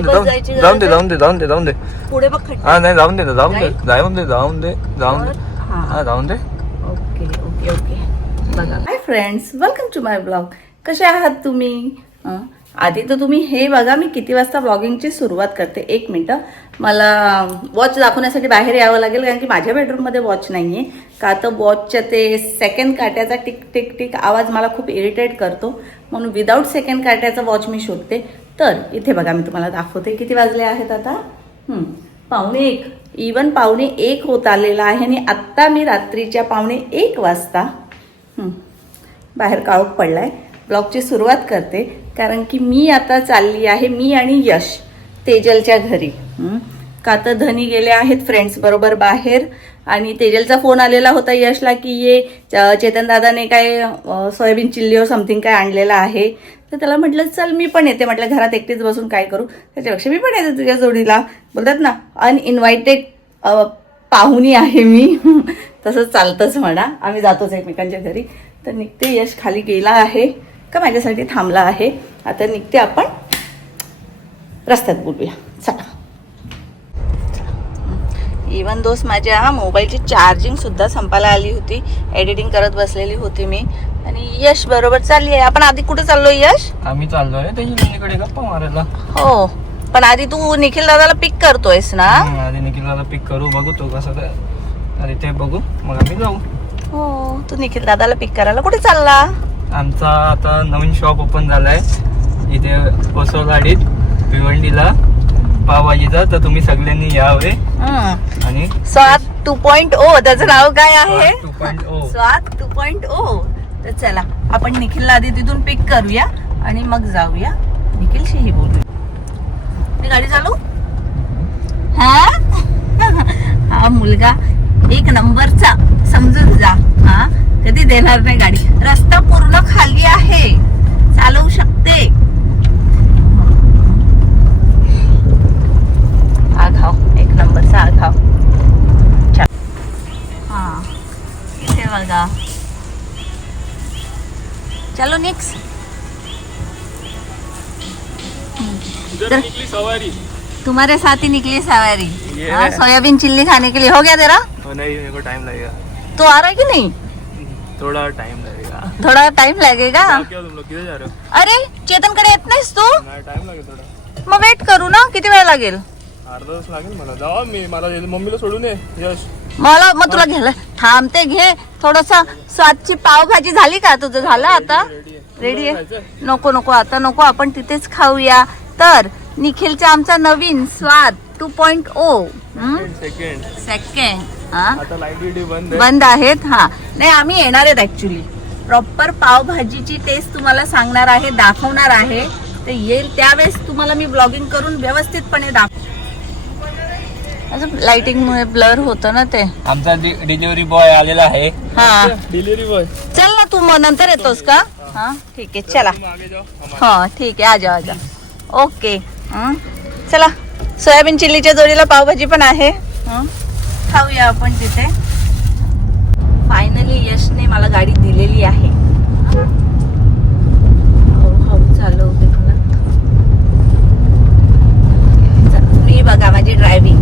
जाऊन दे पुढे बघ हा नाही जाऊन दे ओके ओके ओके बघा. Hi friends, welcome to my blog. कसे आहात तुम्ही? आधी तर तुम्ही हे बघा मी किती वाजता ब्लॉगिंगची सुरुवात करते. 1 मिनिट, मला वॉच दाखवण्यासाठी बाहेर यावं लागेल कारण की माझ्या बेडरूममध्ये वॉच नाही आहे. का तर वॉचच्या ते सेकंड काट्याचा टिक टिक टिक आवाज मला खूप इरिटेट करतो, म्हणून विदाऊट सेकंड काट्याचा वॉच मी शोधते. तर इथे बघा मी तुम्हाला दाखवते किती वाजले आहेत आता. 1:45, इवन 1:45 होत आलेला आहे आणि आत्ता मी रात्रीच्या 1:45 वाजता बाहेर काळोख पडलाय. ब्लॉगची सुरुवात करते कारण की मी आता चालली आहे, मी आणि यश तेजलच्या घरी. का तर धनी गेले आहेत फ्रेंड्स बरोबर बाहेर आणि तेजलचा फोन आलेला होता यशला की ये चेतन दादाने काय सोयाबीन चिल्ली और समथिंग काय आणलेलं आहे. तर त्याला म्हटलं चल मी पण येते. म्हटलं घरात एकटीच बसून काय करू, त्याच्यापेक्षा मी पण येते तुझ्या जोडीला. बोलतात ना अनइन्व्हायटेड पाहुणी आहे मी. तसंच चालतंच म्हणा, आम्ही जातोच एकमेकांच्या घरी. तर निघते, यश खाली गेला आहे का माझ्यासाठी थांबला आहे. आता निघते, आपण रस्त्यात बोलूया चला. इवन दोस्त माझ्या मोबाईलची चार्जिंग सुद्धा संपायला आली होती. एडिटिंग करत बसलेली होती मी आणि यश बरोबर चालली आहे. आपण आधी कुठे चाललोय यश? आम्ही चाललोय त्याच्याकडे गप्पा मारायला. हो, पण आधी तू निखिल दादाला पिक करतोयस ना? आधी निखिल दादा पिक करू, बघू तो कसं आधी ते बघू मग आम्ही जाऊ. हो, तू निखिल दादाला पिक करायला कुठे चालला? आमचा आता नवीन शॉप ओपन झालाय इथे कोसळवाडीत भिवंडीला पावभाजीचा. तर तुम्ही सगळ्यांनी यावे. आणि स्वाद 2.0 त्याचं नाव काय आहे? 2.0 स्वाद 2.0. तर चला आपण निखिलला आधी तिथून पिक करूया आणि मग जाऊया निखिलशीही बोलूया. मी गाडी चालू. हा मुलगा 1 नंबरचा समजून जा. हा कधी देणार नाही गाडी. रस्ता पूर्ण खाली आहे, चालवू शकते. आघाव 1 नंबरचा आघाव. हा इथे बघा. चलो नेक्स्ट. तुम्हारे साथ ही निकली सवारी. सोयाबीन चिल्ली खाने के लिए हो गया तेरा? नहीं, मेरे को टाइम लगेगा. तो आ रहा है कि नहीं? थोड़ा टाइम लगेगा. थोड़ा टाइम लगेगा. क्या तुम लोग किधर जा रहे हो? अरे चेतन कडे येत नाहीस तू? नाही, टाइम लागेल थोडा. मग वेट करू ना, किती वेळ लागेल? अर्धा तास लागेल मला. जावा, मी मला मम्मीला सोडून ये यश. मला मग तुला घ्यायला थांबते. घे थोडसा. स्वादची पावभाजी झाली का? तुझं झालं आता? रेडी आहे? नको नको आता नको, आपण तिथेच खाऊया. तर निखिलचा आमचा नवीन स्वाद 2.0 सेकंड आता लाईट बंद आहेत. हा नाही, आम्ही येणार आहेत ऍक्च्युली. प्रॉपर पावभाजीची टेस्ट तुम्हाला सांगणार आहे, दाखवणार आहे. तर येईल त्यावेळेस तुम्हाला मी ब्लॉगिंग करून व्यवस्थितपणे लाइटिंग मुळे ब्लर होतं ना ते. आमचा डिलिव्हरी बॉय आलेला आहे. हा डिलिव्हरी बॉय. चल ना, तू मग नंतर येतोस का? हा ठीक आहे चला. हा ठीक आहे, आ जा. ओके चला. सोयाबीन चिल्लीच्या जोडीला पावभाजी पण आहे. खाऊया आपण तिथे. फायनली यशने मला गाडी दिलेली आहे. हळू चालवते मला. मी बघा माझी ड्रायव्हिंग.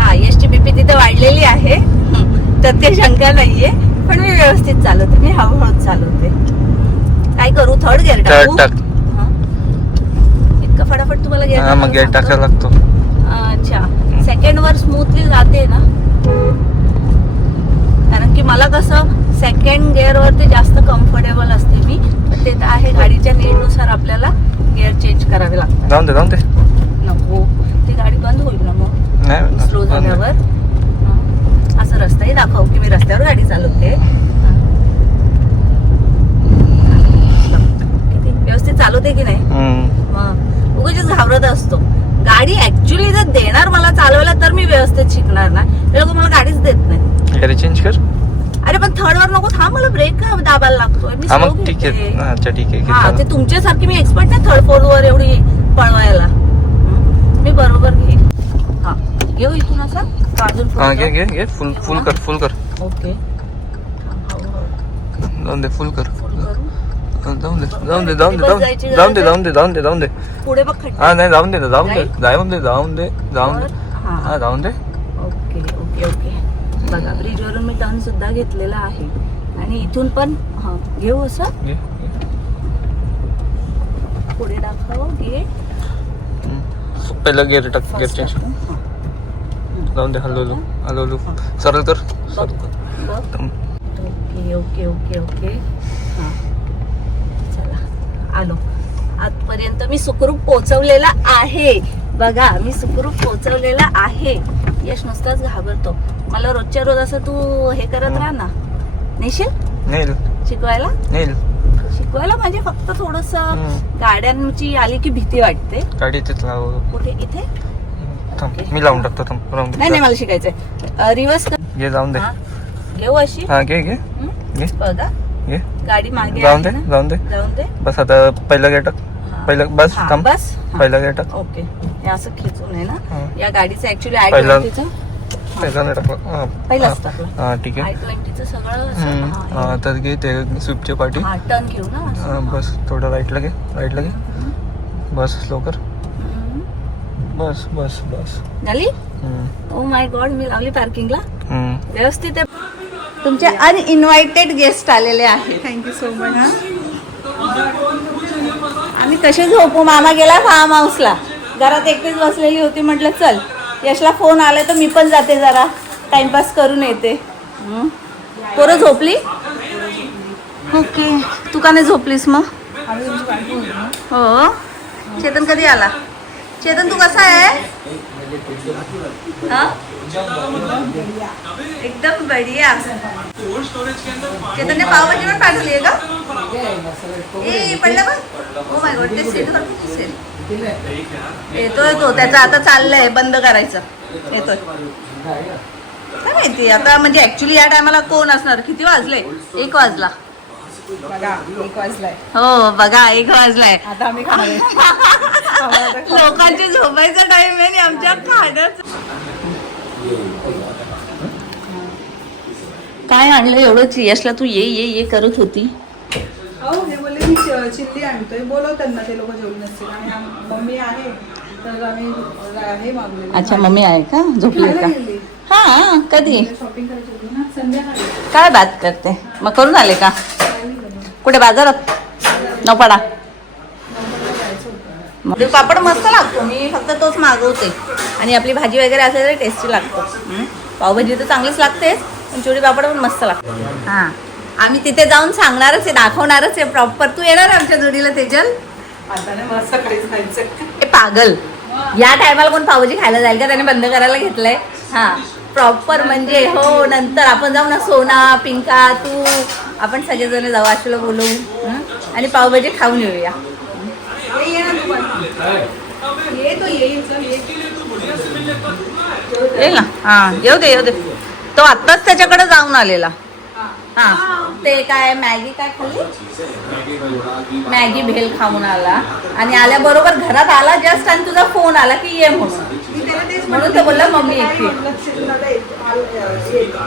हा यशची बीपी तिथे वाढलेली आहे तर ते शंका नाहीये, पण मी व्यवस्थित चालवते. मी हळूहळू चालवते. काय करू, थर्ड गिअर टाकू? इतकं फटाफट तुम्हाला गिअर टाकायला लागतो. अच्छा, सेकंड वर स्मूथली जाते ना, कारण की मला कसं सेकंड गिअर वरती जास्त कम्फर्टेबल असते मी. ते तर आहे, गाडीच्या नीडनुसार आपल्याला गिअर चेंज करावे लागतात. जाऊन दे नको, ती गाडी बंद होईल ना मग स्लो झाल्यावर. असं रस्ताही दाखव की मी रस्त्यावर गाडी चालवते. किती व्यवस्थित चालवते की नाही? मग उगाच घाबरत असतो. गाडी ऍक्च्युली जर देणार मला चालवायला तर मी व्यवस्थित शिकणार ना. ते लोक मला गाडीच देत नाही. चेंज कर. अरे पण थर्ड वर नको. थांब, मला ब्रेक दाबायला लागतोय. मी ठीक आहे. अच्छा ठीक आहे. हा ते तुमच्यासारखी मी एक्सपर्ट नाही 3rd 4th वर एवढी पळवायला. मी बरोबर घेईल. हा घेऊ इथून असं अजून. घे फुल कर. ओके जाऊन दे, फुल कर. जाऊन दे जाऊन दे जाऊन दे जाऊन दे जाऊन दे जाऊन दे जाऊन दे पुढे बघ खड्डा. हा नाही जाऊन दे जाऊन दे Right? जाऊन दे जाऊन दे जाऊन दे हा. हा जाऊन दे. Okay okay okay. बघा ब्रिजवरून मी टर्न सुद्धा घेतलेला आहे आणि इथून पण हा घेऊ असं घे, घे. पुढे दाखव गेट. पहिलं गेअर टाक गेअर चेंज जाऊन दे हलवलो हलवलो सरळ कर सरळ कर. Okay okay okay okay. हा चला आलो आतपर्यंत. मी सुखरूप पोहोचवलेला आहे. बघा मी सुखरूप पोहोचवलेला आहे. यश नुसताच घाबरतो. मला रोजच्या रोज असं तू हे करत राहा ना. नेशील नेल शिकवायला. नेल शिकवायला म्हणजे फक्त थोडस हम्म. गाड्यांची आली की भीती वाटते. गाडी इथेच लाव. कुठे इथे. थांब मी लावून टाकतो थांब राहून नाही नाही मला शिकायचंय. रिवर्स कर. घे जाऊन दे. हा. घेऊ अशी. हा घे घे हं? घे बघा घे गाडी मागे जाऊन आहे दे ना? जाऊन दे जाऊन दे. बस आता पहिलं गेट टाक हा. पहिलं बस हा, थांब बस हा. पहिलं गेट टाक ओके हे असं खेचून आहे ना. हा. या गाडीचं ऍक्च्युली पहिला- i20चं पहिलं नाही टाकलं हा. पहिलाच टाकलं. हा ठीक आहे i20चं सगळं असं, हा, हा तर घे ते स्विफ्टची पार्टी हा टर्न घेऊ ना असं. हा, बस थोडं राईटला घे राईटला घे बस लवकर हम्म. बस बस बस झाली. हम्म. ओ माय गॉड मी लावली पार्किंगला हम्म. व्यवस्थित आहे. तुमचे अनइन्व्हायटेड गेस्ट आलेले आहेत. Thank you so much. आम्ही कसे झोपू. मामा गेला फार्म हाऊसला. घरात एकटीच बसलेली होती. म्हटलं चल यशला फोन आला तर मी पण जाते जरा टाइमपास करून येते. पोरं झोपली. ओके तू का नाही झोपलीस मग. हो चेतन कधी आला. चेतन तू कसा आहे. हा एकदम बढिया. चेतनने पावभाजी पण पाठवली आहे का. ए पडलं बघ. ओ माय गॉड ते सीट वरती दिसेल. येतोय तो. त्याचा आता चाललंय बंद करायचं. येतोय काय माहिती आता. म्हणजे ऍक्च्युली या टायमाला कोण असणार. किती वाजले. 1 वाजला. बघा 1 वाजलाय. हो बघा 1 वाजलाय. आता आम्ही खाणार आहे. लोकांचे झोपायचा टाइम आहे आणि आमच्या खाण्याचं. काय आणलं एवढंच. यशला तू ये ये ये करत होती. हो हे बोलले मी चिल्ली आणतोय. बोलव त्यांना ते लोक जेवली नसतील आणि मम्मी आहे तर आम्ही हे मागवले. अच्छा मम्मी आहे का. झोपली खायला का. गेली. हा कधी. शॉपिंग करायची होती ना संध्याकाळी. काय बात करते. मग करून आले का. कुठे बाजारात नपाडा. पापड मस्त लागतो. मी फक्त तोच मागवते आणि आपली भाजी वगैरे असेल तरी टेस्टी लागतो. पावभाजी तर चांगलीच लागतेच पण चिवडी पापड पण मस्त लागतो. हां आम्ही तिथे जाऊन सांगणारच आहे. दाखवणारच आहे प्रॉपर. तू येणार आमच्या जोडीला तेजल. आता नाही मला सकाळीच खायचं. हे पागल. या टायमाला कोण पावभाजी खायला जाईल का. त्याने बंद करायला घेतलंय. हां प्रॉपर म्हणजे हो. नंतर आपण जाऊ ना. सोना पिंका तू आपण सगळेजण जाऊ. आशूला बोलवू आणि पावभाजी खाऊन येऊया. ये ना तू पण. ये तो येईल चल ये. येईल ना. हां येऊ दे येऊ दे. तो आत्ताच त्याच्याकडे जाऊन आलेला. हां ते काय मॅगी काय खाल्ली. मॅगी भेल खाऊन आला आणि आल्याबरोबर घरात आला जस्ट आणि तुझा फोन आला की ये म्हणून. मी त्याला तेच म्हणून तो बोलला मम्मी एकटी.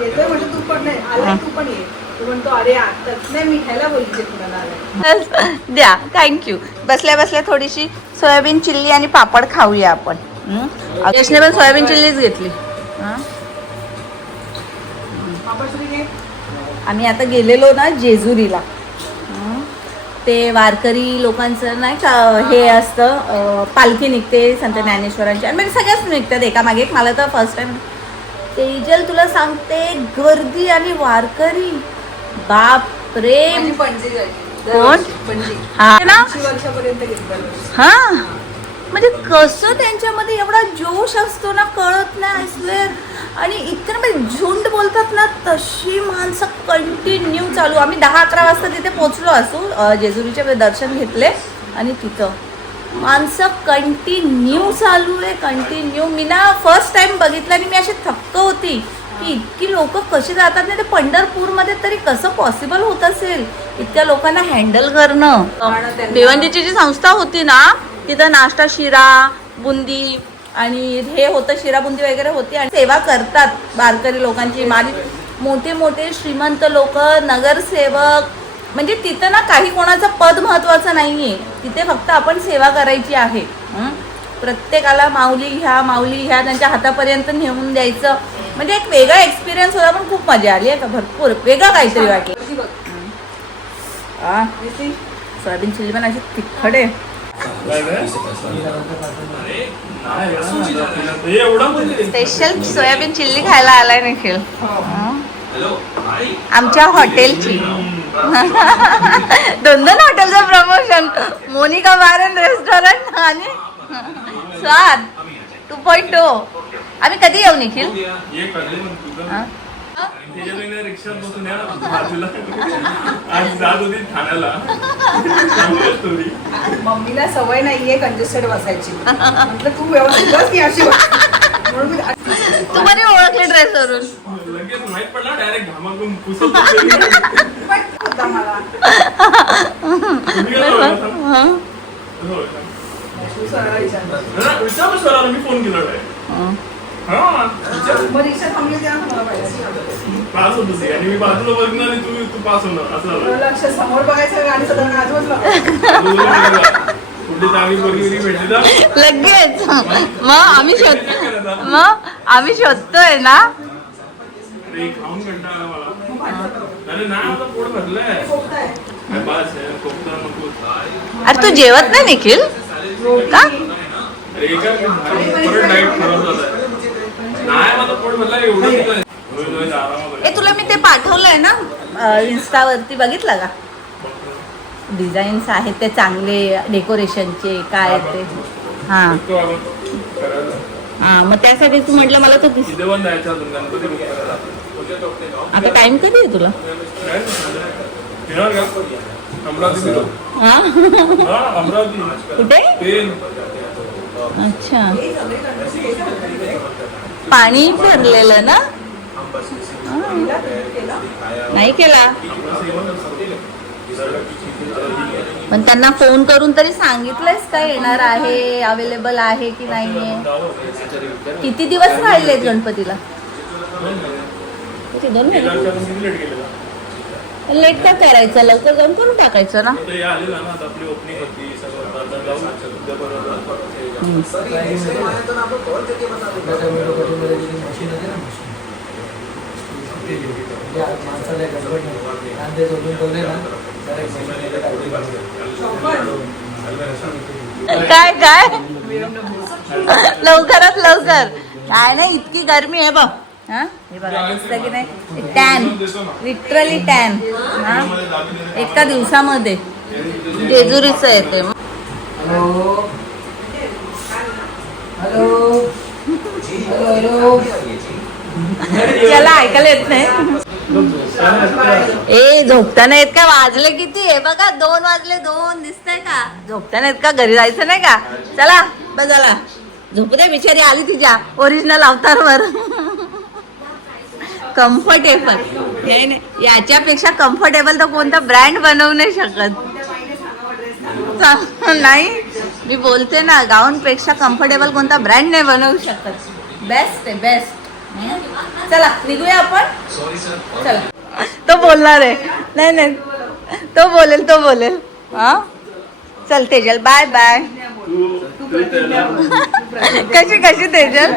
येतोय म्हणजे तू पण नाही आला तू पण ये. तू म्हणतो अरे आताच नाही मी खायला बोलते तुला आला. द्या थँक्यू. बसल्या बसल्या थोडीशी सोयाबीन चिल्ली आणि पापड खाऊया आपण. यशने पण सोयाबीन चिल्लीच घेतली. आम्ही आता गेलेलो ना जेजुरीला. ते वारकरी लोकांचं नाही का हे असतं. पालखी निघते संत ज्ञानेश्वरांची आणि म्हणजे सगळ्याच निघतात एकामागे एक. मला तर फर्स्ट टाइम. तेजल तुला सांगते गर्दी आणि वारकरी बाप रे. पणजी जायची. कोण? पणजी. हा ना. 80 वर्षापर्यंत घेतलं. हा म्हणजे कसं त्यांच्यामध्ये एवढा जोश असतो ना कळत नाही. असले आणि इतकं म्हणजे झुंड बोलतात ना तशी माणसं कंटिन्यू चालू. आम्ही 10-11 वाजता तिथे पोचलो असू. जेजुरीचे दर्शन घेतले आणि तिथं माणसं कंटिन्यू चालू आहे. कंटिन्यू. मी ना फर्स्ट टाइम बघितलं आणि मी अशी थक्क होती की इतकी लोक कशी जातात ना. ते पंढरपूरमध्ये तरी कसं पॉसिबल होत असेल इतक्या लोकांना हँडल करणं. भिवंडीची जी संस्था होती ना तिथं नाश्ता शिरा बुंदी आणि हे होतं. शिरा बुंदी वगैरे होती आणि सेवा करतात वारकरी लोकांची. माझी मोठे मोठे श्रीमंत लोक नगरसेवक म्हणजे तिथं ना काही कोणाचं पद महत्वाचं नाहीये, तिथे फक्त आपण सेवा करायची आहे. प्रत्येकाला माऊली ह्या त्यांच्या हातापर्यंत नेऊन द्यायचं. म्हणजे एक वेगळा एक्सपिरियन्स होता, पण खूप मजा आली आहे का, भरपूर वेगळं काहीतरी वाटलं. सोयाबीन चिल्ली पण अशी तिखट आहे. स्पेशल सोयाबीन चिल्ली खायला आलाय निखिल आमच्या हॉटेलची. 2 हॉटेलचं promotion, Monica bar and restaurant आणि स्वाद 2.0. आम्ही कधी येऊ निखिल? रिक्षात बसून या बाजूला आज जात होती ठाण्याला. मम्मीला सवय नाहीये कंजेस्टेड बसायची. म्हटलं तू व्यवस्थित बस की अशी बस. म्हणून मी तू बरी ओळखली ड्रेसवरून. लगेच माहित पडला डायरेक्ट घामाकून पुसत होता मला विचारलं सरांना मी फोन केला मग रिक्षा थांबली तेव्हा मला पाहिजे. पास होतो ते आणि मी बाजूला बघणार आणि तू पास होणार असं झालं. लक्ष समोर बघायचं आणि सगळं आजूबाजूला कुठली चांगली पोरगी भेटली तर लगेच मग आम्ही शोधतोय ना. अरे खाऊन कंटाळा मला. अरे नाही आता पोट भरलंय. बस कोकता नको. अरे तू जेवत नाही निखिल का? अरे एका परत डाएट ठरवलं नाही माझं पोट भरलं एवढं ए तुला मी ते पाठवलंय ना इन्स्टावरती, बघितलं का? डिझाईन्स आहेत ते चांगले, डेकोरेशनचे काय ते. हा मग त्यासाठी तू म्हटलं मला तो दिस. आता टाइम कधी आहे तुला? अमरावती कुठे? अच्छा, पाणी भरलेलं ना? नाही केला, पण त्यांना फोन करून तरी सांगितलंयस का येणार आहे, अवेलेबल आहे की नाहीये? किती दिवस राहिलेत गणपतीला? 2 महिने. लेट का करायचं, लवकर जाऊन करून टाकायचं ना. काय काय लवकरात लवकर काय नाही, इतकी गरमी आहे बघ. हा हे बघा दिसतं की नाही, टॅन, लिटरली टॅन. हा एका दिवसामध्ये जेजुरीचं येते. त्याला ऐकायला येत नाही. ए झोपताना येत का? वाजले किती आहे बघा, 2 वाजले 2. दिसतंय का? झोपताना येत का? घरी जायचं नाही का? चला बघाला झोपू दे, बिचारी आली तिच्या ओरिजिनल अवतारवर. कम्फर्टेबल याच्यापेक्षा कम्फर्टेबल तर कोणता ब्रँड बनवू नाही शकत. नाही मी बोलते ना, गाऊन पेक्षा कम्फर्टेबल कोणता ब्रँड नाही बनवू शकत. बेस्ट आहे, बेस्ट. चला निघूया आपण. चला तो बोलणार आहे. नाही तो बोलेल. हा चल तेजल, बाय बाय. कशी तेजल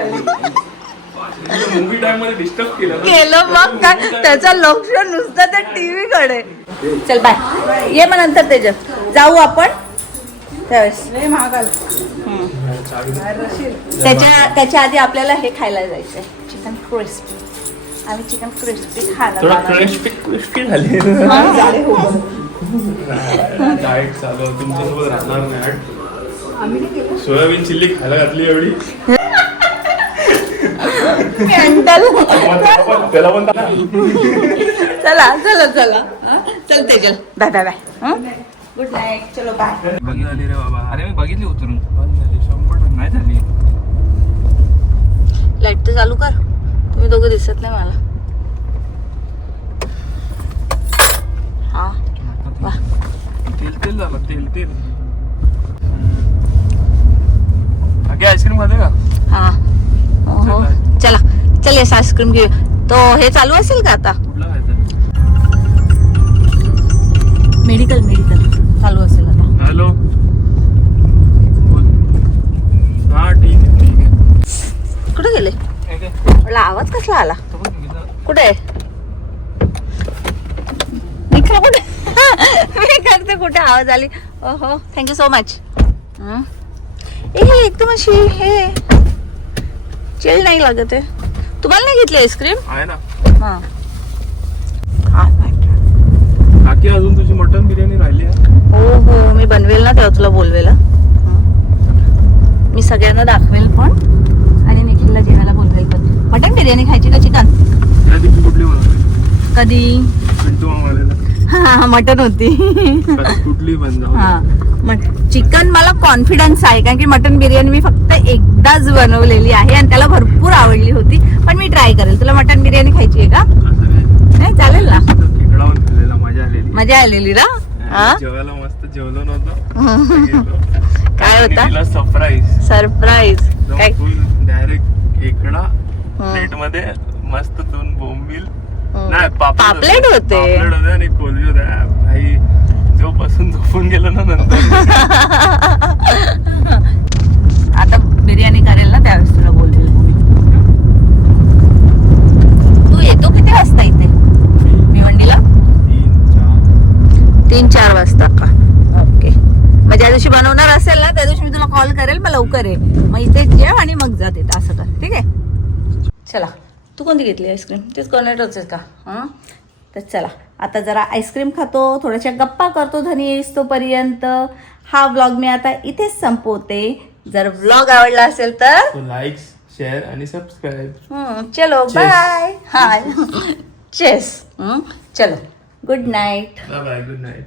मूवी टाइम मध्ये डिस्टर्ब केलं मग काय? त्याचं लक्ष नुसतं त्या टीव्ही कडे. चल बाय, ये मग नंतर तेजल जाऊ आपण त्यावेळेस. त्याच्या आधी आपल्याला हे खायला जायचंय, चिकन क्रिस्पी. आम्ही चिकन क्रिस्पी खायला क्रिस्पी झाली. डाएट चालू तुमच्यासोबत राहणार नाही. सोयाबीन चिल्ली खायला घातली एवढी. त्याला पण चला चल Tejal, bye bye bye. Good night, चलो बाय. बंद झाली रे बाबा. अरे मी बघितली उतरून, नाही झाली. लाईट तर चालू कर. तुम्ही दोघं दिसत नाही मला. हा वा, तेल झालं, तेल. आईस्क्रीम खाते का? हा हो चला चल येस आईस्क्रीम घेऊ. तो हे चालू असेल का आता? कुठला खायचं? मेडिकल चालू असेल आता. हॅलो. हा ठीक आहे. कुठे गेले? मला आवाज कसला आला? कुठे निखिल कुठे? मी करते कुठे आवाज आली. ओहो थँक्यू सो मच. हे एकदम अशी हे चिल नाही लागत आहे. तुम्हाला नाही घेतली आईस्क्रीम? आहे ना. हा बाकी अजून तुझी मटन बिर्याणी राहिली आहे. हो मी बनवेल ना तेव्हा तुला बोलवेल. मी सगळ्यांना दाखवेल पण आणि निखिलला जेवायला बोलवेल पण. मटन बिर्याणी खायची का चिकन? त्या दिवशी कुठली बनवली? कधी? पिंटू मामाला. हा मटन होती. कुठली पण जाऊ. हा चिकन मला कॉन्फिडन्स आहे कारण की मटन बिर्याणी मी फक्त एकदाच बनवलेली आहे आणि त्याला भरपूर आवडली होती. पण मी ट्राय करेल. तुला मटन बिर्याणी खायची आहे का? नाही चालेल ना. खेकडावून खाल्लेला मजा आलेली. मजा आलेली ना. जेवायला मस्त जेवलो नव्हतं. काय होता? सरप्राईज. काय? डायरेक्ट खेकडा प्लेट मध्ये मस्त 2 बोंबील नाही पापलेट होते आणि कोलबी होत्या. भाई जो बसून झोपून गेलो ना नंतर. आता बिर्याणी करेल ना त्यावेळेस तुला बोलवेल. तू येतो किती वाजता इथे भिवंडीला? 3-4 वाजता का? ओके. मग ज्या दिवशी बनवणार असेल ना त्या दिवशी मी तुला कॉल करेल. मग लवकर ये. मग इथे जेव आणि मग जाते. असं कर ठीक आहे. चला तू कोणती घेतली आईस्क्रीम? तेच कॉर्नेटच आहे का? हां तर चला आता जरा आईस्क्रीम खातो. थोड्याशा गप्पा करतो धनी येईस तोपर्यंत. हा व्लॉग मी आता इथेच संपवते. जर व्लॉग आवडला असेल तर लाईक शेअर आणि सबस्क्राईब. चलो बाय. हाय चेस. चलो good night. Bye good night.